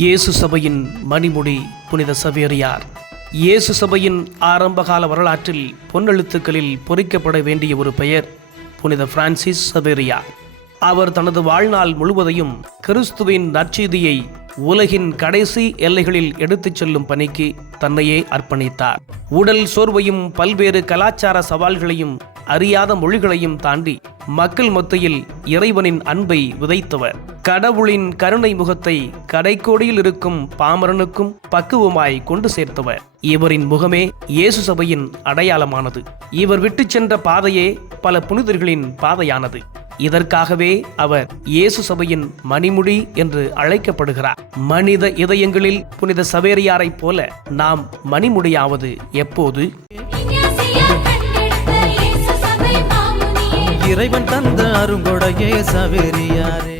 இயேசு சபையின் மணிமுடி புனித சவேரியார். இயேசு சபையின் ஆரம்பகால வரலாற்றில் பொன்னெழுத்துக்களில் பொறிக்கப்பட வேண்டிய ஒரு பெயர் புனித பிரான்சிஸ் சவேரியார். அவர் தனது வாழ்நாள் முழுவதையும் கிறிஸ்துவின் நற்செய்தியை உலகின் கடைசி எல்லைகளில் எடுத்துச் செல்லும் பணிக்கு தன்னையே அர்ப்பணித்தார். உடல் சோர்வையும் பல்வேறு கலாச்சார சவால்களையும் அறியாத மொழிகளையும் தாண்டி மக்கள் மத்தியில் இறைவனின் அன்பை விதைத்தவர். கடவுளின் கருணை முகத்தை கடைக்கோடியில் இருக்கும் பாமரனுக்கும் பக்குவமாய் கொண்டு சேர்த்தவர். இவரின் முகமே இயேசு சபையின் அடையாளமானது. இவர் விட்டு சென்ற பாதையே பல புனிதர்களின் பாதையானது. இதற்காகவே அவர் இயேசு சபையின் மணிமுடி என்று அழைக்கப்படுகிறார். மனித இதயங்களில் புனித சவேரியாரைப் போல நாம் மணிமுடியாவது எப்போது? இறைவன் தந்த அருங்கொடையே சவேரியாரே.